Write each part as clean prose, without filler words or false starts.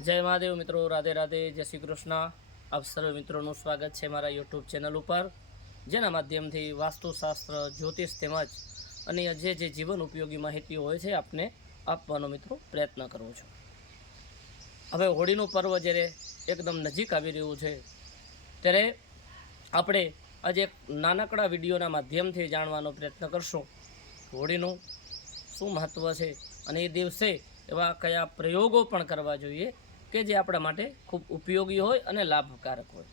जय महादेव मित्रों, राधे राधे, जय श्री कृष्ण। आप सर्व मित्रों स्वागत है मारा यूट्यूब चैनल पर, जेना माध्यमथी वास्तुशास्त्र, ज्योतिष तेमज अन्य जे जीवन उपयोगी माहिती होय छे आपने आपवानो मित्रों प्रयत्न करूँ छूं। हवे होळीनुं पर्व ज्यारे एकदम नजीक आवी रह्युं छे त्यारे आपणे आज एक नानकड़ा विडियोना माध्यमथी जाणवानो प्रयत्न करशुं होळीनुं शुं महत्व छे अने ए दिवसे एवा कया प्रयोगों पण करवा जोईए के जे आपणा माटे खूब उपयोगी होय अने लाभकारक होय।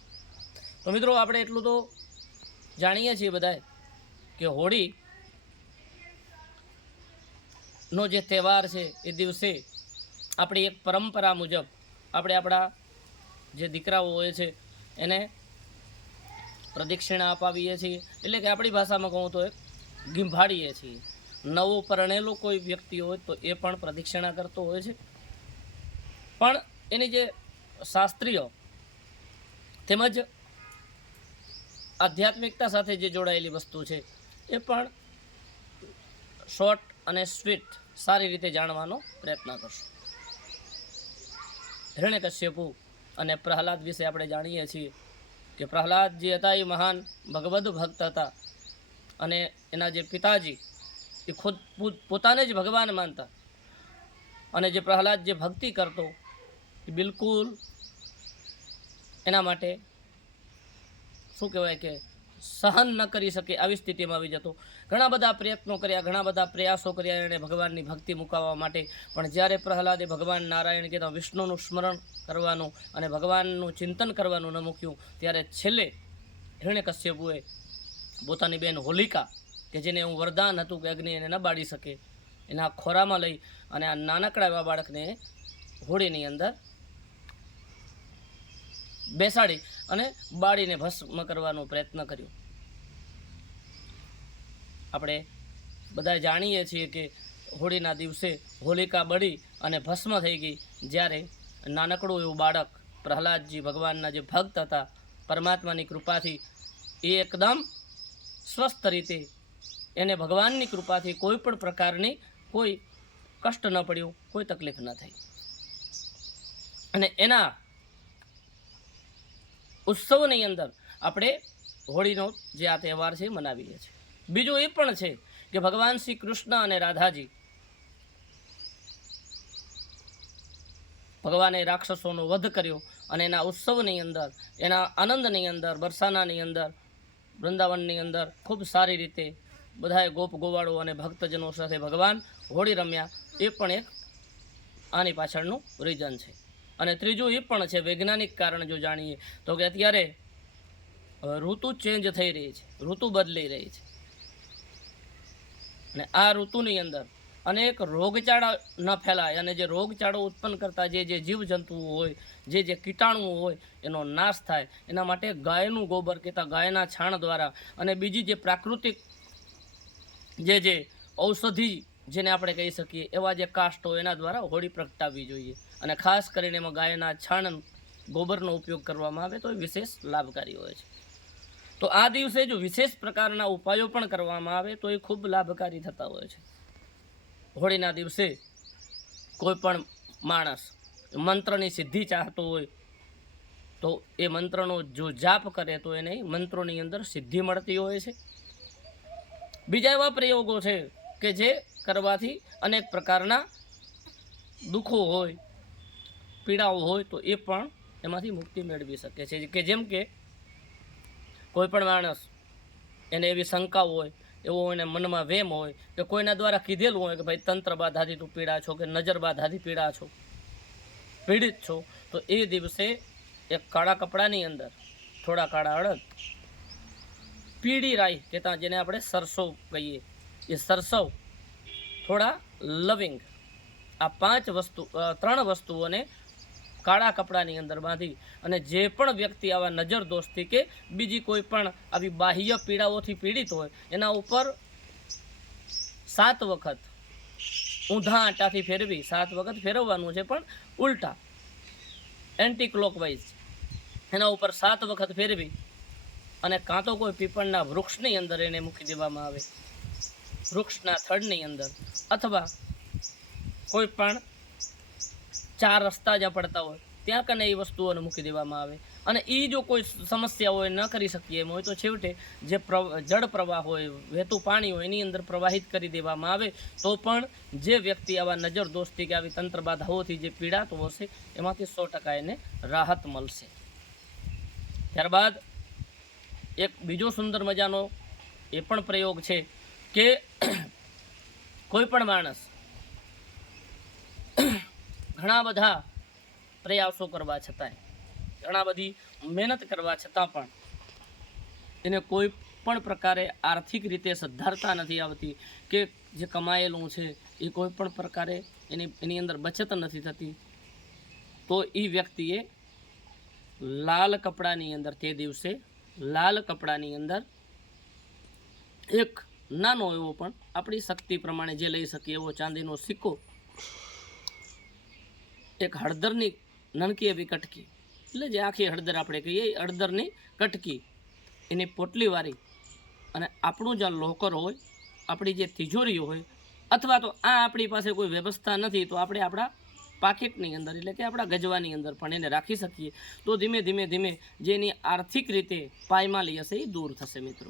तो मित्रों आपणे एटलुं तो जाणीए छीए बधाए के होळी नो जे तहेवार छे ए दिवसे आपणी एक परंपरा मुजब આપણે આપણા જે દીકરાઓ હોય છે એને પ્રદક્ષિણા અપાવીએ છીએ, એટલે કે આપણી ભાષામાં કહું તો ગીંભાડીએ છીએ। નવો પરણેલો કોઈ વ્યક્તિ હોય તો એ પણ પ્રદક્ષિણા કરતો હોય છે, પણ એની જે શાસ્ત્રીય તેમજ આધ્યાત્મિકતા સાથે જે જોડાયેલી વસ્તુ છે એ પણ શોર્ટ અને સ્વીટ સારી રીતે જાણવાનો પ્રયત્ન કરશું। हिरण्यकश्यपु अने प्रहलाद विषे आपणे जाणीए छीए कि प्रहलाद जी हता ए महान भगवद भक्त हता अने एना जे पिताजी ए खुद पोताने ज भगवान मानता अने जे प्रहलाद जे भक्ति करतो ए बिल्कुल एना माटे शुं कहेवाय के सहन न करी सके आवी स्थितिमां आवी जतो। घणा बधा प्रयत्नों कर्या, घणा बधा प्रयासों कर्या एणे भगवाननी भक्ति मुकाववा माटे, पण ज्यारे प्रहलादे भगवान नारायण के विष्णुनुं स्मरण करवानुं अने भगवाननुं चिंतन करवानुं न मूक्युं त्यारे छेल्ले हिरण्यकश्यपुए पोतानी बेन होलिका के जेने एवुं वरदान हतुं के अग्नि एने न बाળી सके एना खोरामां लई अने आ नानकड़ा एवा बाळकने होळीनी अंदर बेसाड़ी अने बाळीने भस्म करवानो प्रयत्न कर्यो। आपणे बधाए जाणीए छीए के होळीना दिवसे होलिका बળી अने भस्म थई गई, ज्यारे नानकड़ुं एवुं बाळक प्रहलादजी भगवानना जे भक्त हता परमात्मानी कृपाथी एकदम स्वस्थ रीते एने भगवाननी कृपाथी कोई पण प्रकारनी कोई कष्ट न पड्युं, कोई तकलीफ न थई अने एना उत्सवनी अंदर आपणे होळीनो जे आ तहेवार छे मनावीए छीए। बीजुं ए पण छे कि भगवान श्री कृष्ण अने राधाजी भगवाने राक्षसोनो वध कर्यो अने एना उत्सवनी अंदर एना आनंदनी अंदर बरसानानी अंदर वृंदावननी अंदर खूब सारी रीते बधाए गोप गोवाळो अने भक्तजनों साथे भगवान होळी रम्या। ए पण एक आनी पाछळनुं रीजन छे। अने त्रीजुं ए पण छे वैज्ञानिक कारण जो जाणीए तो कि अत्यारे ऋतु चेन्ज थई रही छे, ऋतु बदली रही छे अने आ ऋतुनी अंदर अनेक रोगचाळा न फैलाय अने जे रोगचाळो उत्पन्न करता जे जे जीवजंतुओ होय, जे जे कीटाणुओ होय एनो नाश थाय एना माटे गायनुं गोबर केता गायना छाण द्वारा अने बीजी जे प्राकृतिक जे जे औषधि जेने आपणे कही सकीए एवा जे काष्टो एना द्वारा होळी प्रगटाववी जोईए अने खास करीने एमां गायना छाण गोबरनो उपयोग करवामां आवे तो विशेष लाभकारी होय छे। तो आ दिवसे जो विशेष प्रकारना उपायो पण करवामां आवे तो ए खूब लाभकारी थता होय छे। होळीना दिवसे कोईपण माणस मंत्रनी सिद्धि चाहतो होय तो ए मंत्रनो जो जाप करे तो एने मंत्रोनी अंदर सिद्धि मळती होय छे। बीजा एवा प्रयोगो छे के जे करवाथी अनेक प्रकारना दुखो होय, पीड़ाओ होय तो ए पण एमांथी मुक्ति मेळवी शके छे। के जेम के कोईपण माणस एने एवी शंका होय, एवो एने मनमा वेम होय के कोईना द्वारा कीधेलुं होय के भाई तंत्र बाधाथी तू पीड़ा छो के नजर बाधाथी पीड़ा छो, पीड़ित छो, तो ए दिवसे एक काळा कपड़ानी अंदर थोड़ा काळा अड़द, पीड़ी राई केता जेने आपणे सरसों कहीए ए सरसव, थोड़ा लविंग, आ 3 वस्तुओने काळा कपड़ानी अंदर बांधी अने जे पण व्यक्ति आवा नजर दोस्ती के बीजी कोई पण आवी बाह्य पीड़ाओथी पीड़ित होय एना उपर 7 वखत ऊंधा आंटाथी फेरवी, 7 वखत फेरववानुं छे पण उल्टा एंटी क्लॉकवाइज एना उपर 7 वखत फेरवी अने कां तो कोई पीपळना वृक्षनी अंदर एने मूकी देवामां आवे, वृक्षना थड़नी अंदर अथवा कोई पण 4 રસ્તા જ્યાં પડતા હોય ત્યાં કને એ વસ્તુઓને મૂકી દેવામાં આવે અને એ જો કોઈ સમસ્યા હોય ન કરી શકીએ એમ હોય તો છેવટે જે જળ પ્રવાહ હોય વહેતું પાણી હોય એની અંદર પ્રવાહિત કરી દેવામાં આવે તો પણ જે વ્યક્તિ આવા નજર દોષથી કે આવી તંત્ર બાધાઓથી જે પીડાતો હશે એમાંથી 100% એને રાહત મળશે. ત્યારબાદ એક બીજો સુંદર મજાનો એ પણ પ્રયોગ છે કે કોઈ પણ માણસ ઘણા બધા પ્રયાસો કરવા છતાંય ઘણા બધી મહેનત કરવા છતાં પણ એને કોઈ પણ પ્રકારે આર્થિક રીતે સદ્ધારતા નથી આવતી કે જે કમાયેલું છે એ કોઈ પણ પ્રકારે એની અંદર બચત નથી થતી, તો એ વ્યક્તિએ લાલ કપડાની અંદર તે દિવસે લાલ કપડાની અંદર એક નાનો એવો પણ આપણી શક્તિ પ્રમાણે જે લઈ શકીએ એવો ચાંદીનો સિક્કો, એક હળદરની નાનકી એવી કટકી, એટલે જે આખી હળદર આપણે કહીએ એ હળદરની કટકી એની પોટલી વાળી અને આપણું જ્યાં લોકર હોય આપણી જે તિજોરી હોય અથવા તો આ આપણી પાસે કોઈ વ્યવસ્થા નથી તો આપણે આપણા પાકીટની અંદર એટલે કે આપણા ગજવાની અંદર પણ એને રાખી શકીએ તો ધીમે ધીમે ધીમે જે એની આર્થિક રીતે પાયમાલી હશે એ દૂર થશે મિત્રો.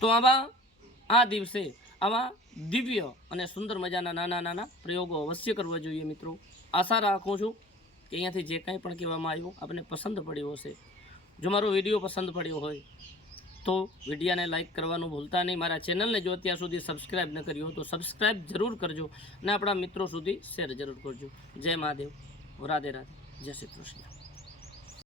તો આ દિવસે આવા દિવ્ય અને સુંદર મજાના નાના નાના પ્રયોગો અવશ્ય કરવા જોઈએ મિત્રો. આશા રાખું છું કે અહીંયાથી જે કંઈ પણ કહેવામાં આવ્યું આપને પસંદ પડ્યો હશે. જો મારો વિડીયો પસંદ પડ્યો હોય તો વિડીયોને લાઇક કરવાનું ભૂલતા નહીં. મારા ચેનલને જો અત્યાર સુધી સબસ્ક્રાઈબ ન કર્યું હોય તો સબસ્ક્રાઈબ જરૂર કરજો અને આપણા મિત્રો સુધી શેર જરૂર કરજો. જય મહાદેવ, રાધે રાધે, જય શ્રી કૃષ્ણ.